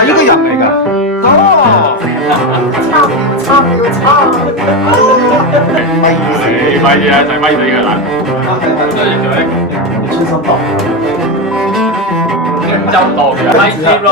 係呢個人嚟㗎。哦，咪咪嘢啊，就係咪死㗎啦！跟住仲咧，春心蕩輕舟蕩洋咪接咯。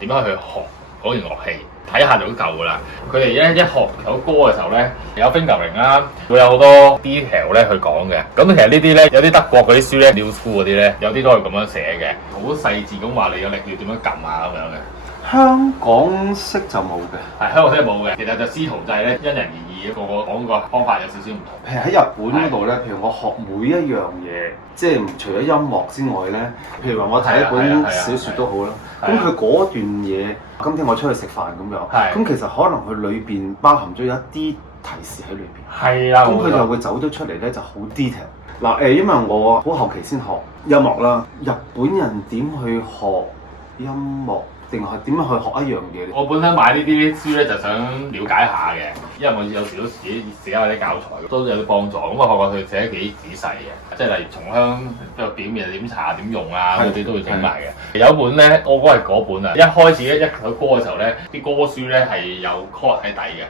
點樣去學嗰件樂器？睇下就好夠噶啦。佢哋一學首歌嘅時候咧，有 fingering 啦，會有好多 detail 咧去講嘅。咁其實呢啲咧，有啲德國嗰啲書咧 ，New School 嗰啲咧，有啲都係咁樣寫嘅，好細緻咁話你嘅力要點樣撳啊咁樣嘅。香港式就冇嘅，係香港真係冇嘅。其實就師徒制咧，因人而異，個個講個方法有少少唔同。譬如喺日本嗰度咧，譬如我學每一樣嘢，即係除咗音樂之外咧，譬如話我睇一本小説都好啦，咁佢嗰段嘢，今天我出去食飯咁樣，咁其實可能佢裏邊包含咗一啲提示喺裏邊。係啦，咁佢就會走咗出嚟咧，就好 detail。嗱因為我好後期先學音樂啦，日本人點去學音樂？定係點樣去學一樣嘢？我本身買呢啲書咧，就想了解下嘅，因為我有時都自己寫下啲教材，都有啲幫助。咁我發覺佢寫得幾仔細嘅，即係例如松香個表面點搽點用啊，嗰啲都會整埋嘅。有一本咧，我覺得係嗰本啊，一開始一首歌嘅時候咧，啲歌書咧係有 chord 喺底嘅。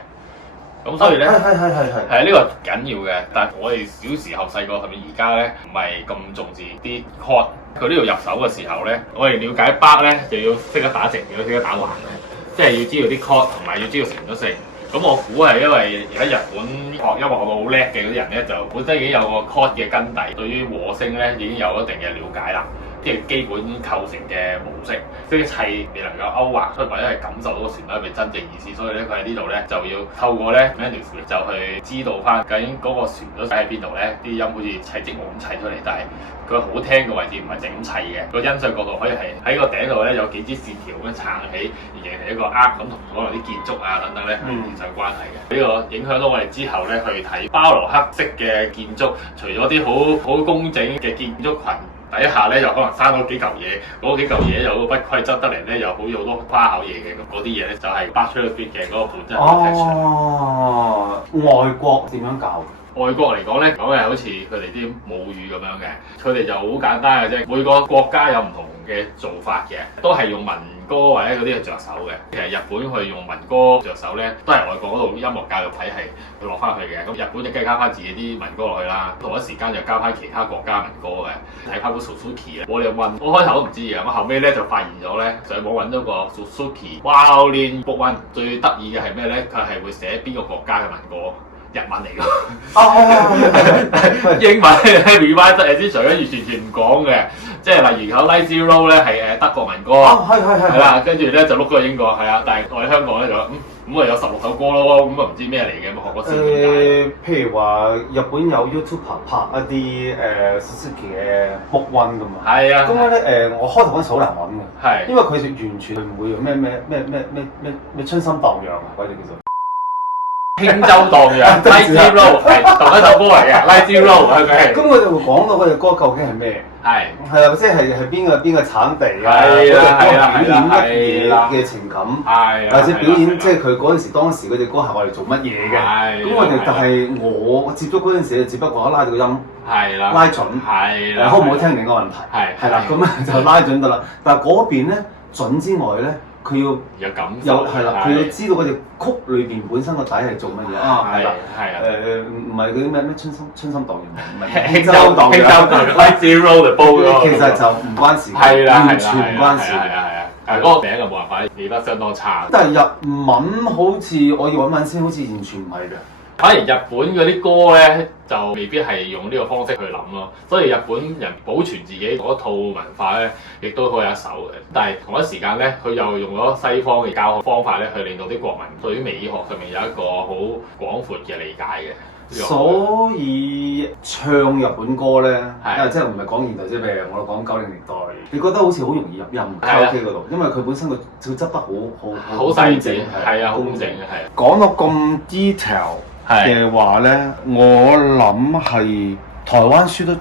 咁所以咧，係呢個緊要嘅。但係我哋小時候細個，甚至而家咧，唔係咁重視啲 chord。佢呢度入手嘅時候咧，我哋了解 bar 咧就要識得打直，要識得打橫嘅，即係要知道啲 chord 同埋要知道成咗性。咁我估係因為而家日本學音樂學到好叻嘅嗰啲人咧，就本身已經有個 chord 嘅根底，對於和聲咧已經有一定嘅了解啦。即係基本構成嘅模式，即係一切未能夠勾畫出或者係感受到個旋律係咪真正意思，所以咧佢喺呢度咧就要透過咧 manual 就去知道翻究竟嗰個旋律喺邊度咧，啲音好似砌積木咁砌出嚟，但係佢好聽嘅位置唔係整咁砌嘅，個音色角度可以係喺個頂度咧有幾支線條咁樣撐起，而形成一個咁同可能啲建築啊等等咧係連上關係嘅。呢個影響到我哋之後咧去睇巴洛克式嘅建築，除咗啲好工整嘅建築群。底下咧又可能生咗幾嚿嘢，嗰幾嚿嘢有個不規則得嚟咧，又好似好多花巧嘢嘅，嗰啲嘢咧就係 Bachelor Beat 嘅嗰個本質。哦，外國點樣教？外國嚟講咧，講係好似佢哋啲母語咁樣嘅，佢哋就好簡單嘅啫。每個國家有唔同嘅做法嘅，都係用民歌或者嗰啲去着手嘅。其實日本去用民歌着手咧，都係外國嗰度音樂教育體系落翻去嘅。咁日本就梗係加翻自己啲民歌落去啦，同一時間就交翻其他國家民歌嘅。睇翻個 Suzuki 咧，我哋問，我開頭都唔知嘅，咁後尾咧就發現咗咧，上網揾到個 Suzuki Violin Book One，最得意嘅係咩咧？佢係會寫邊個國家嘅民歌。日文嚟㗎，英文係 revise 之除咗完全唔講嘅，即係例如有 Like Zero 咧係德國民歌，係啦，跟住咧就碌咗英國，係啊，但係我喺香港咧就咁啊有16首歌咯，咁啊唔知咩嚟嘅，學嗰時譬如話日本有 YouTuber 拍一啲Suzuki 嘅 Book One 㗎嘛，係啊，咁樣咧我開頭嗰陣時好難揾嘅，係，因為佢完全唔會咩春心蕩漾啊嗰隻叫做。輕舟蕩洋 Like Zero 係同一首歌嚟嘅 Like Zero 係咪？咁佢哋會講到嗰隻歌究竟係咩？係啊，即係邊個產地啊？嗰隻歌表演乜嘢嘅情感？或者表演即係佢嗰陣時當時嗰隻歌係我哋做乜嘢嘅？咁我哋但係我接觸嗰陣時，只不過拉到個音，拉準，好唔好聽另一個問題？係啦，咁就拉準得啦。但係嗰邊咧準之外咧。佢要有感受，係啦，佢要知道嗰隻曲裏邊本身個底係做乜嘢係啦，唔係嗰啲咩春心蕩漾，唔係輕舟蕩漾 ，Like Zero 就煲咗，其實就唔關事，完全唔關事，嗰個名就冇辦法，記得相當差。但係日文好似我要揾揾先，好似完全唔係嘅。反而日本嗰啲歌咧，就未必係用呢個方式去諗咯。所以日本人保存自己嗰套文化咧，亦都好有一手嘅。但係同一時間咧，佢又用咗西方嘅教學方法咧，去令到啲國民對於美學上面有一個好廣闊嘅理解嘅。所以唱日本歌咧，即係唔係講現代，即係譬如我講90年代，你覺得好似好容易入音卡拉 OK 嗰度，因為佢本身佢執得好細緻，係啊，好工整嘅係。講到咁 detail 嘅話咧，我諗係台灣書都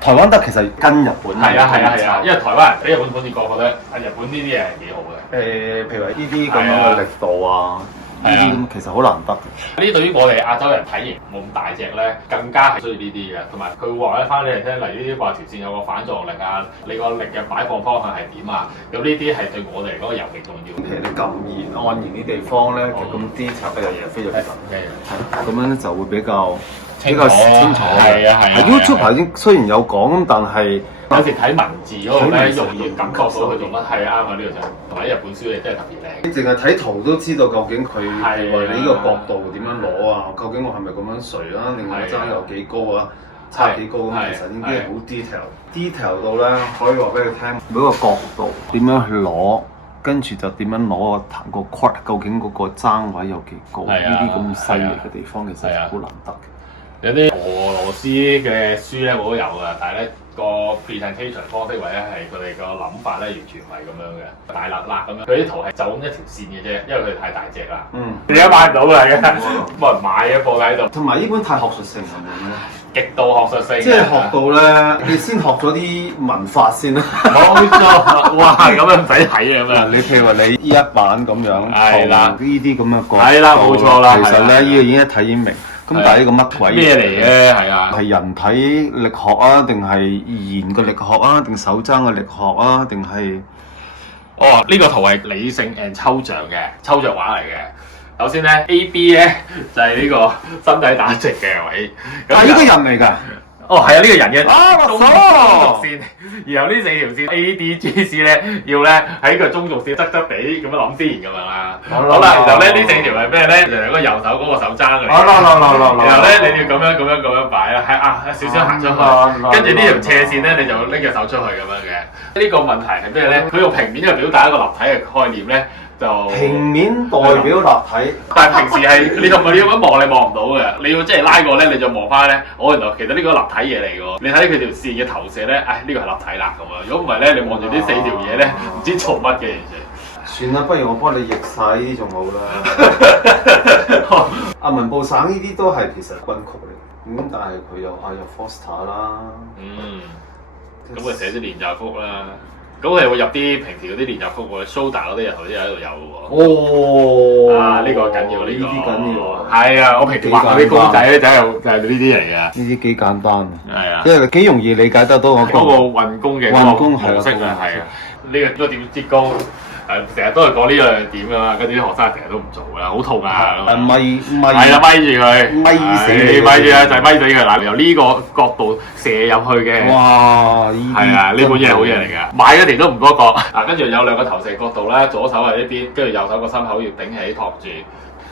台灣得其實跟日本係啊，因為台灣人俾日本本地過覺得日本呢啲嘢係幾好嘅。譬如話呢啲咁樣嘅力度啊，呢啲咁其實好難得嘅。呢對於我哋亞洲人體型冇咁大隻咧，更加係需要呢啲嘅。同埋佢會話咧翻俾你聽，例如呢啲話條線有個反撞力啊，你個力嘅擺放方向係點啊？咁呢啲係對我哋嚟講尤其重要。其實你咁延按延啲地方咧，其實咁 detail 嘅嘢非常之咁樣就會比較清楚。係啊。YouTube 已經雖然有講咁，但係有時睇文字嗰度咧，容易感覺到佢做乜。係啱啊，呢個就同埋日本書你真係特別靚。你淨係睇圖都知道究竟佢話你呢個角度點樣攞啊？究竟我係咪咁樣垂啊？定係爭有幾高啊？差幾高咁？其實已經係好 detail 到咧，可以話俾你聽每個角度點樣去攞，跟住就點樣攞個彈個 chord，究竟嗰個爭位有幾高？呢啲咁細微嘅地方其實好難得嘅。有啲俄羅斯嘅書咧我都有㗎，但係咧個 presentation 方式或者係佢哋個諗法咧完全唔係咁樣嘅，大粒粒咁樣。佢啲圖係就咁一條線嘅啫，因為佢哋太大隻啦。你而家買唔到㗎，而家冇人買嘅放喺度。同埋呢本太學術性係咪咧？極度學術性，即係學到咧，你先學咗啲文法先啦。冇錯，哇咁樣唔使睇嘅咁樣。你譬如話你呢一版咁樣，係啦，呢啲咁嘅角度，係啦，冇錯啦。其實咧呢個已經一睇已經明。咁但係呢個乜鬼咩嚟嘅？係啊，係人體力學啊，定係言嘅力學啊，定手踭嘅力學啊，定係？哦，呢個圖係理性 and 抽象嘅抽象畫嚟嘅。首先咧 ，A、B 咧就係呢個身體打直嘅位。係呢個人嚟㗎。哦，係啊，呢個人嘅中軸線，然後呢四條線 A、D、G、C 咧，要咧喺個中軸線側側地咁樣諗先咁樣啦。好啦，然後咧呢四條係咩咧？就係個右手嗰個手踭嚟。然後咧你要咁樣擺啦，係少少行出去，跟住呢條斜線咧你就拎隻手出去咁樣嘅。呢個問題係咩咧？佢用平面去表達一個立體嘅概念咧。平面代表立體，但係平時係你同佢要咁望，你望唔到嘅。你要即係拉過咧，你就望翻咧。原來其實呢個立體嘢嚟嘅喎。你睇佢條線嘅投射咧，呢個係立體啦咁樣。如果唔係咧，你望住呢四條嘢咧，唔知做乜嘅完全。算啦，不如我幫你譯晒呢啲仲好啦。阿文部省呢啲都係其實軍曲嚟，咁但係佢有Foster 啦。咁佢寫啲練習曲啦。咁佢會入啲平時嗰啲練習曲喎，Soda 嗰啲人頭先喺度有喎。呢個緊要，呢啲緊要。係啊，我平時畫嗰啲公仔咧就係呢啲嚟嘅。呢啲幾簡單。係啊，因為幾容易理解得到我嗰個運功嘅模式啊，係啊。呢個點接高？成日都係講呢樣點㗎嘛，跟住啲學生成日都唔做㗎，好痛啊！咪係啦，咪住佢，咪死你，咪住啊，就係咪死佢嗱，由呢個角度射入去嘅。哇！係啊，呢本嘢係好嘢嚟㗎，買嗰時都唔多覺。跟住有兩個投射角度啦，左手係呢邊，跟住右手個心口要頂起托住。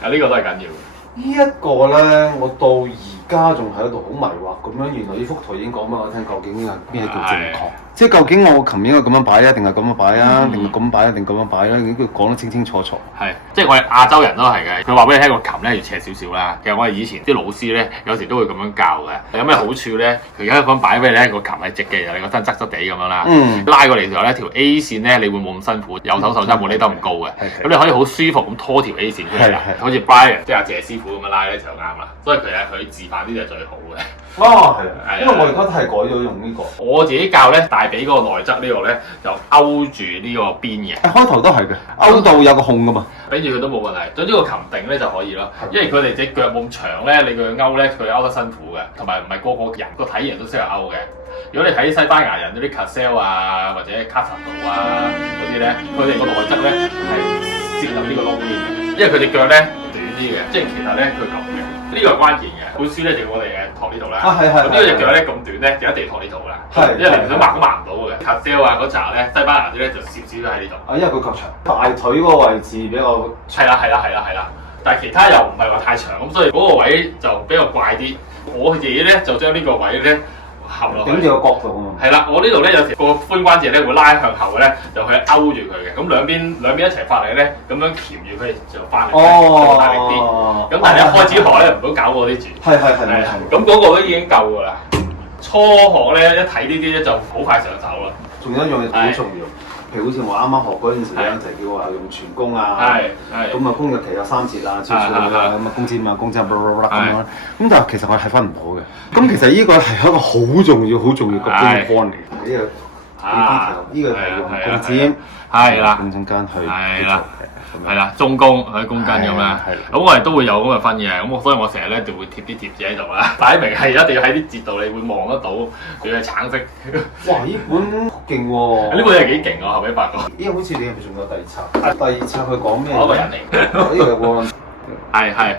呢個都係緊要。呢一個咧，我到而家仲喺度好迷惑咁樣，原來呢幅圖已經講俾我聽，究竟係咩叫正確？即係究竟我琴日應該咁樣擺啊，定係咁樣擺啊，定係咁擺啊，定咁樣擺咧？佢講得清清楚楚。係，即係我哋亞洲人都係嘅。佢話俾你聽個琴咧要斜少少啦。其實我哋以前啲老師咧，有時都會咁樣教嘅。有咩好處咧？佢而家咁擺俾你咧，個琴係直嘅，你個身側側地咁樣啦。拉過嚟嘅時候咧，條 A 線咧，你會冇咁辛苦，右手手踭冇拎得咁高嘅。咁你可以好舒服咁拖條 A 線出嚟啦。好似 Brian 即係阿謝師傅咁樣拉咧就啱啦。所以其實佢示範呢啲係最好嘅。哦，係，因為我而家都係改咗用呢個。我自己教咧，大髀嗰個內側呢個咧就勾住呢個邊嘅。開頭都係嘅，勾到有個空噶嘛。跟住佢都冇問題。總之個擒定咧就可以咯。因為佢哋隻腳冇咁長咧，你佢勾咧佢勾得辛苦嘅，同埋唔係個個人個體型都適合勾嘅。如果你睇西班牙人嗰啲 Casel 啊或者 Casado 啊嗰啲咧，佢哋個內側咧係攝入呢個窿邊嘅，因為佢隻腳咧短啲嘅，即係其實咧佢咁嘅。呢個係關鍵嘅，本書咧就我哋托呢度啦。咁呢個隻腳咧咁短咧，就一定托呢度啦。因為你唔想抹都抹唔到嘅。Casel 啊嗰扎咧，西班牙啲咧就少少喺呢度。因為佢腳長，大腿嗰個位置比較。係啦。但係其他又唔係話太長，咁所以嗰個位就比較怪啲。我自己咧就將呢個位咧合落去。頂住個角度啊嘛。係啦，我呢度咧有時個髖關節咧會拉向後咧，就去勾住佢嘅。咁兩邊一齊發力咧，咁樣鉗住佢就翻嚟，就大力啲。咁但係一開始學咧唔好搞嗰啲字。係。咁嗰個都已經夠㗎啦。初學咧一睇呢啲咧就好快上手啦。仲有一樣嘢好重要，譬如好似我啱啱學嗰陣時咧，就叫話用全功啊，咁啊功日期有3節啊，咁啊攻尖啊攻尖咁樣，咁但係其實我係分唔到嘅。咁其實呢個係一個好重要嘅攻 point 嚟嘅，呢個係用攻尖，咁中間去係啦，中弓或者公斤咁啦，咁我哋都會有咁嘅分嘅，咁所以我成日咧就會貼啲貼紙喺度啦，擺明係一定要喺啲節度你會望得到佢嘅橙色。哇！呢本好勁喎，呢本嘢幾勁喎，後尾發覺。呢好似你係咪仲有第二冊？第二冊佢講咩？我一個人嚟嘅。呢個喎。係。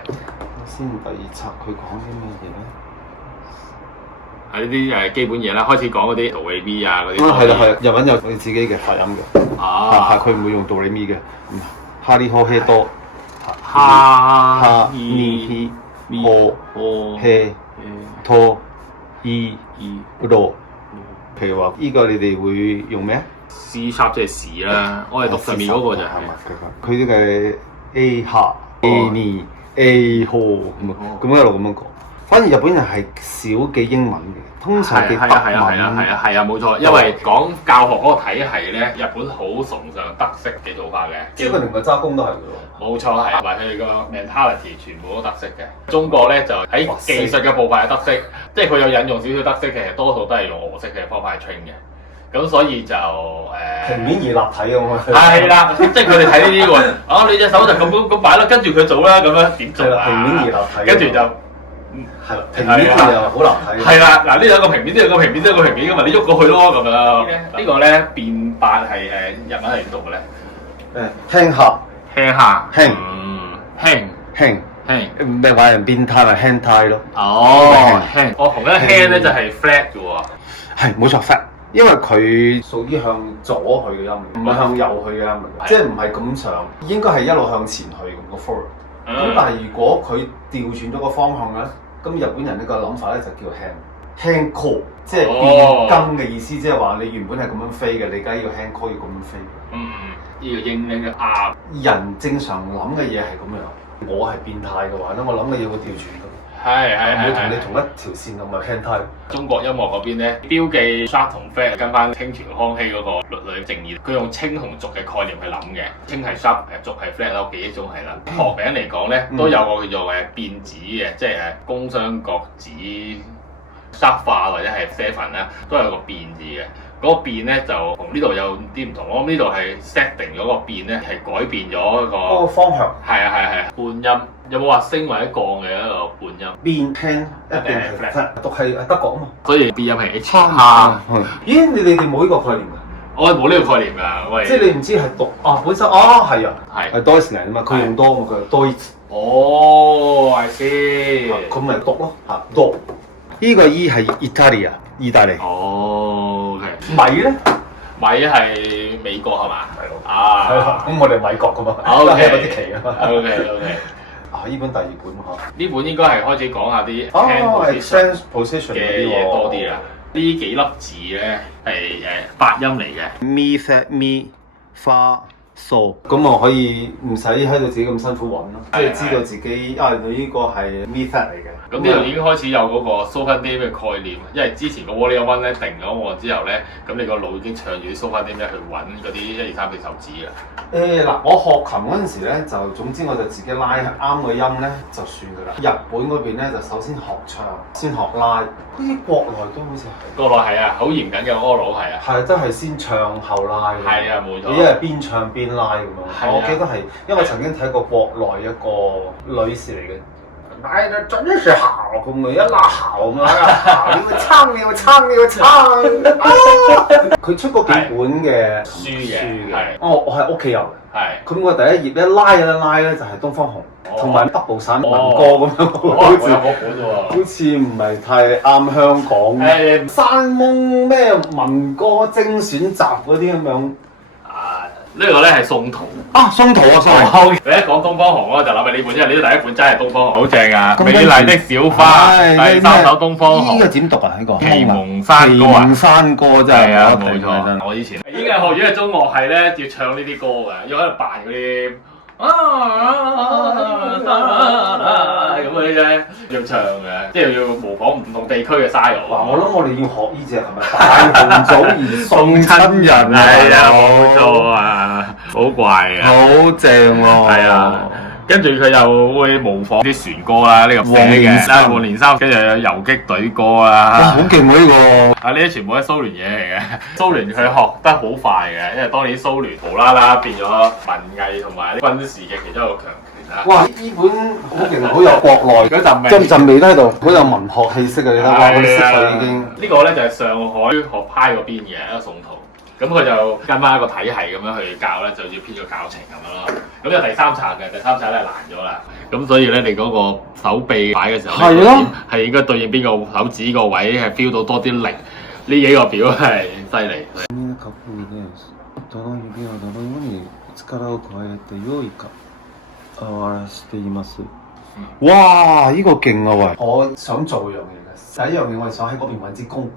先第二冊佢講啲咩嘢咧？係呢啲基本嘢啦，開始講嗰啲杜里咪啊嗰啲。係啦，日文有佢自己嘅發音嘅。佢唔會用杜里咪嘅。哈利呵嘿多，哈尼呵嘿拖伊羅。譬如話，呢個你哋會用咩？C sharp 即係時啦，我哋讀上面嗰個就係。佢呢個係 A 哈 A 尼 A 呵咁一路咁樣講。反而日本人係少記英文嘅，通常記德文。係啊，冇錯。因為講教學嗰個體系咧，日本好崇尚德式嘅做法嘅。即係佢連個揸弓都係嘅喎。冇錯係，同埋佢哋個 mentality 全部都德式嘅。中國咧就喺技術嘅部分係德式，即係佢有引用少少德式嘅，多數都係用俄式嘅方法去 train 嘅。咁所以就平面而立體咁啊。係啦，即係佢哋睇呢啲喎。你隻手就咁擺啦，跟住佢做啦，咁樣點做啊？平面而立體。跟住就。係啦，平面又好難睇。係啦，嗱呢度有個平面，呢度有個平面，呢度有個平面，咁咪你喐過去咯咁樣。呢個咧變八係日文係點讀嘅咧？輕下，輕，咩話人變態咪輕態咯？輕。我同緊輕咧就係 flat 嘅喎。係冇錯 flat，因為佢屬於向左去嘅音，唔係向右去嘅音，即係唔係咁上，應該係一路向前去咁個 forward。咁但係如果佢調轉咗個方向咧，咁日本人呢個諗法咧就叫輕 call， 即係變更嘅意思，即係話你原本係咁樣飛嘅，你而家要輕 call 要咁樣飛。呢個英呢個啱。人正常諗嘅嘢係咁樣，我係變態嘅話咧，我諗嘅嘢會調轉嘅。係，會同你同一條線咁咪輕態。中國音樂嗰邊咧，標記 sharp 同 flat 跟翻清朝康熙嗰個律令正義，佢用清同濁嘅概念去諗嘅。清係 sharp，濁係 flat 啦，我記憶中係啦。學名嚟講咧，都有個叫做變子嘅，即係工商角子 sharp 化或者係 seven 啦，都有個變字嘅。嗰個變咧就同呢度有啲唔同咯。呢度係 set 定咗個變咧，係改變咗個方向。係，半音。有冇話升或者降嘅一個半音？變輕一定係 flat，讀係德國啊嘛。所以變音係 H。咦？你哋冇呢個概念㗎？我係冇呢個概念㗎，即係你唔知係讀本身係啊，係 Deutsch 嚟啊嘛，佢用多嘛，佢 Deutsch。I see。佢咪讀咯嚇，讀。呢個 E 係意大利。OK。米咧？米係美國係嘛？係咯。係啊。咁我哋米國㗎嘛。OK。嗰啲旗啊嘛。OK。呢本第二本嗬。呢本應該係開始講下啲 hand position 嘅嘢多啲啦。呢幾粒字咧係發音嚟嘅。Mi fa mi fa so。咁我可以唔使喺度自己咁辛苦揾咯，即係知道自己你呢個係 mi fa 嚟嘅。咁呢度已經開始有嗰個 sofa name 嘅概念，因為之前個 Volume One 咧定咗我之後咧，咁你個腦已經唱住啲 sofa name 去揾嗰啲1、2、3、4手指啦。我學琴嗰陣時咧，就總之我就自己拉啱個音咧就算㗎啦。日本嗰邊咧就首先學唱，先學拉，好似國內都好似係。國內係啊，好嚴謹嘅 oral 係啊。係都係先唱後拉嘅。係啊，冇錯。你一係邊唱邊拉咁樣。我記得係，因為我曾經睇過國內一個女士嚟嘅。拉得真係好咁樣，一拉好咁樣，你要唱，佢出過幾本嘅書嘅，我喺屋企有嘅。係。咁我第一頁一拉咧就係東方紅，同埋北部省民歌咁樣，好似唔係太啱香港。山蒙咩民歌精選集嗰啲咁樣。呢個咧係宋圖宋圖你一講東方紅我就諗起呢本，因為呢個第一本真係東方紅，好正啊！美麗的小花，第三首東方紅。呢個點讀啊？呢個祁蒙山歌啊！祁蒙山歌真係啊，冇錯。我以前已經係學咗嘅中樂系咧，要唱呢啲歌㗎，要喺度扮嗰啲咁嗰啲咧要唱嘅，即係要模仿唔同地區嘅 style。嗱，我諗我哋要學呢只係咪大紅棗兒送親人啊？係啊，冇錯啊，好怪啊，好正喎！係啊。跟住佢又會模仿啲船歌啦，呢個黃連衫，黃連衫，跟住有遊擊隊歌啦。哇，好勁喎呢個！啊，呢啲全部都係蘇聯嘢嚟嘅。蘇聯佢學得好快嘅，因為當年蘇聯無啦啦變咗文藝同埋軍事嘅其中一個強權啦。哇！呢本好勁，好有國內嗰陣味，陣味都喺度，好有文學氣息啊！你睇下嗰啲色彩已經。呢個咧就係上海學派嗰邊嘅一個宋圖。咁佢就跟翻一個體系咁樣去教咧，就好似編咗教程咁樣咯。咁有第三冊嘅，第三冊咧難咗啦。咁所以咧，你嗰個手臂擺嘅時候，係咯，係應該對應邊個手指個位係 feel 到多啲力。呢幾個表係犀利。哇！呢個勁啊喂！我想做樣嘢嘅，第一樣嘢我係想喺嗰邊揾支工。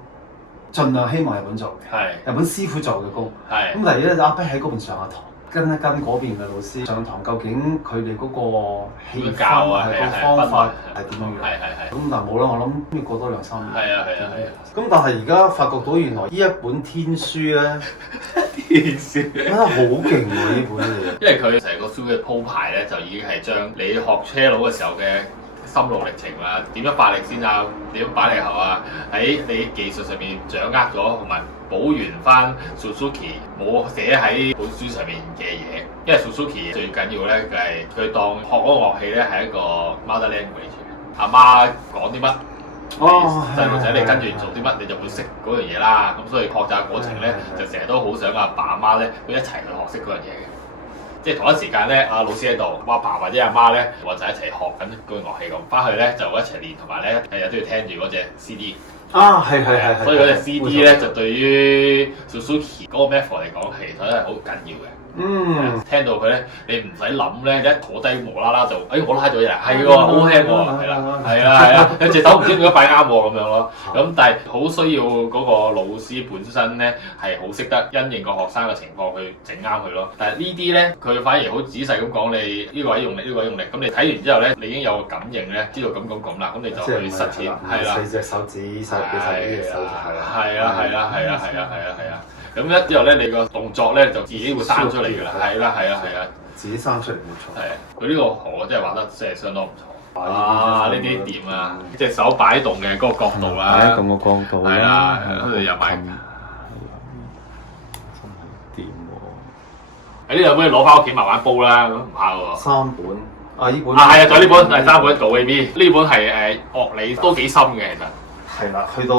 盡量希望日本做嘅，日本師傅做嘅工。咁第二咧，阿 B 喺嗰邊上下堂，跟一跟嗰邊嘅老師上堂，究竟佢哋嗰個氣氛係個方法係點樣樣？咁但係冇啦，我諗要過多2-3年。咁但係而家發覺到原來呢一本天書咧，天書真係好勁喎！呢本嘢，因為佢成個書嘅鋪排咧，就已經係將你學車佬嘅時候嘅心路歷程啦，點樣發力先啊？點樣擺力後啊？喺你技術上面掌握咗，同埋補完翻 Suzuki 冇寫喺本書上面嘅嘢。因為 Suzuki 最緊要咧，就係佢當學嗰個樂器咧係一個 mother language。阿媽講啲乜，細路仔你跟住做啲乜，你就會識嗰樣嘢啦。咁所以學習過程咧，就成日都好想阿爸阿媽咧都一齊去學識嗰樣嘢嘅。即係同一時間咧，阿老師喺度，阿爸或者阿媽咧，或者一齊學緊嗰個樂器咁，翻去咧就一齊練，同埋咧日日都要聽住嗰隻 CD。係。所以嗰隻 CD 咧就對於 Suzuki 嗰個 method 嚟講，其實係好緊要嘅。聽到佢咧，你唔使諗咧，一坐低無啦啦就，我拉咗嘢啦，係喎，好好聽喎，係啦，你隻手唔知點解擺啱喎咁樣咯。咁但係好需要嗰個老師本身咧係好識得因應個學生嘅情況去整啱佢咯。但係呢啲咧，佢反而好仔細咁講你呢個位用力，呢個位用力。咁你睇完之後咧，你已經有個感應咧，知道咁啦，咁你就去實踐，係啦。細隻手指，細隻手指，係啊。咁一之後咧，你個動作咧就自己會生出嚟㗎啦。係啦，自己生出嚟冇錯。係啊，佢呢個河真係畫得真係相當唔錯。呢啲掂啊！隻手擺動嘅嗰個角度啦，擺動個角度啦，係啦，跟住又埋。真係掂喎！喺呢度可以攞翻屋企慢慢煲啦，咁唔怕喎。3本呢本係啊，仲有呢本係3本做 A.B. 呢本係樂理都幾深嘅其實。係啦，去到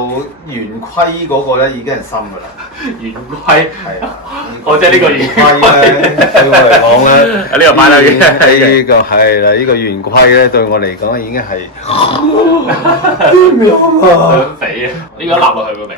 圓規嗰個咧已經係深㗎啦。圓規係啊，我即係呢個圓規咧，對我嚟講咧，呢個擺啦嘅。呢個係啦，呢個圓規咧對我嚟講已經係點樣啊？想死啊！呢個立落去會明。